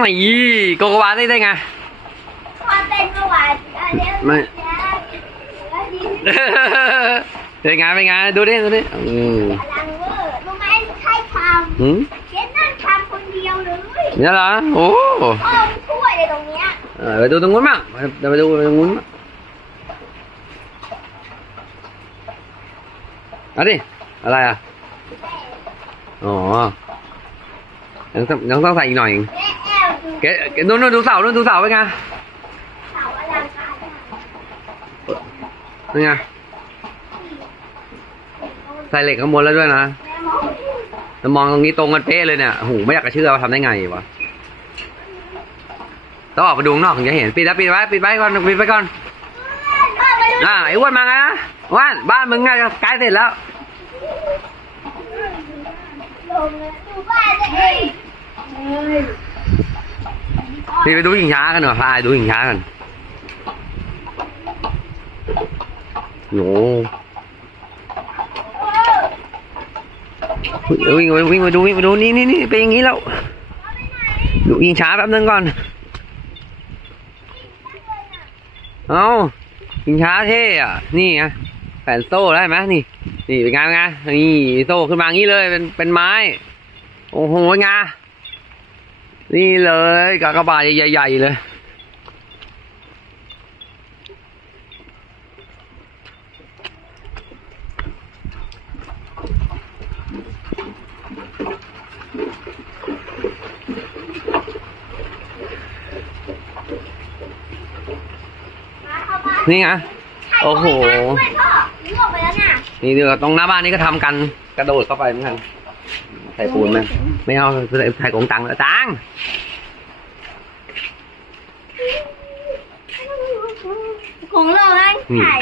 ไม่โกโกวาได้ได้ไงความเป็นเมื่อวานอันเนี้ยไม่แล้วดีเป็นไงเป็นไงดูดิดูดิอืมพลังเวอร์รู้ไหมใครทหืมำเคนนั่นทำคนเดียวเลยเนี่ยเหรอโอ้พ่อมันช่วยเลยตรงเนี้ยเออไปดูตรงนู้นบ้างเดี๋ยวไปดูตรงนู้นบ้างเอาดิอะไรอะ อ๋อยังต้องยังต้องใส่อีกหน่อยเองแม่แอลดู เกะเกะนู่นนู่นดูเสานู่นดูเสาเป็นไงเสาอลังการมากเป็นไงใส่เหล็กข้างบนแล้วด้วยนะแม่มองตรงนี้ตรงกันเป๊ะเลยเนี่ยโอ้โหไม่อยากจะเชื่อว่าทำได้ไงวะต้องออกไปดูข้างนอกถึงจะเห็นปิดแล้วปิดไว้ปิดไว้ก่อนปิดไว้ก่อนอ่าไอ้อ้วนมาไงนะอ้วนบ้านมึงไงใกล้เสร็จแล้วลงเลยดูบ้านตัวเอง นี่ไปดูหิงช้ากันหน่อยพาไปดูหิงช้ากันโหวิ่งไปวิ่งไปดูวิ่งไปดูนี่นี่นี่เป็นอย่างนี้แล้วดูหิงช้าแป๊บนึงก่อน เอาหิงช้าเท่อะนี่ไงแผ่นโซ่ได้ไหมนี่ นี่เป็นไงเป็นไงนี่โซ่ขึ้นมาอย่างนี้เลยเป็นเป็นไม้ โอ้โหไง นี่เลยกากบาทใหญ่ๆเลยมาเข้าบ้านนี่ไงโอ้โหใครบอกให้นั่งด้วยพ่อลวกไปแล้วน่ะนี่เดี๋ยวตรงหน้าบ้านนี่ก็ทำกันกระโดดเข้าไปเหมือนกัน ใส่ปูนไหมไม่เอาใส่ใส่กงตังแล้วตังของเราได้ไข่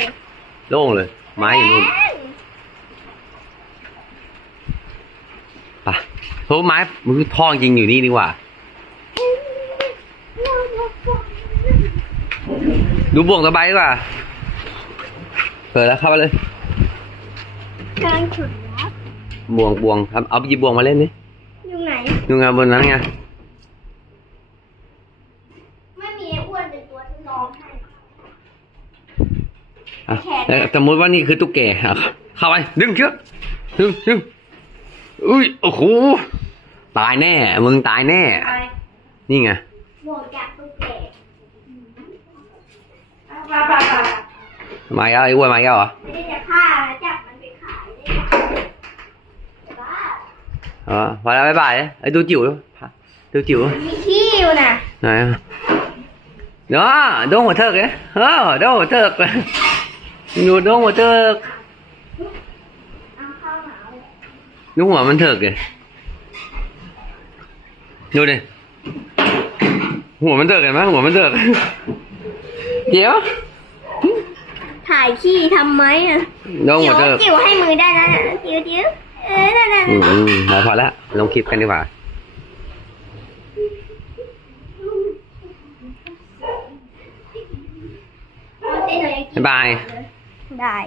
โล่งเลย ไม้อยู่นู่นไปะเพราะไม้มันคือท่อจริงอยู่นี่ดีกว่า ดูบ่วงตะไบดีกว่าเปิดแล้วเข้าไปเลยกลางฉุดยั บบ่วงบ่วงครับเอาหยิบบ่วงมาเล่นดิอยู่ไหนดูไงบนนั้นไงไม่มีไอ้อ้วนเป็นตัวที่ร้องให้อะแขนแล้วสมมติว่านี่คือตุ๊กแกอะเข้าไปดึงเชือกดึงดึงอุ้ยโอ้โหตายแน่ มึงตายแน่ ไปนี่ไงโหวตจากตุ๊กแกมาแล้วไอ้อ้วนมาแล้วเหรอ ไม่ได้จะฆ่านะจับมันไปขายได้บ้า อ๋อพอแล้วบ๊ายบายไอ้ดูจิ๋วดูจิ๋วมันมีขี้อยู่น่ะไหนอะเนาะโดนหัวเถิกเลยเออโดนหัวเถิกดูโดนหัวเถิกเอาข้าวหนาวเลยดูหัวมันเถิกเลยดูดิหัวมันเถิกเห็นไหมหัวมันเถิกเดี๋ยวถ่ายขี้ทำไหมอะโดนจิ๋หัววเถิกจิ๋วให้มือได้นะจิ๋วจิ๋วเอืมอพอแล้วลงคลิปกันดีกว่าเอายบาย บาย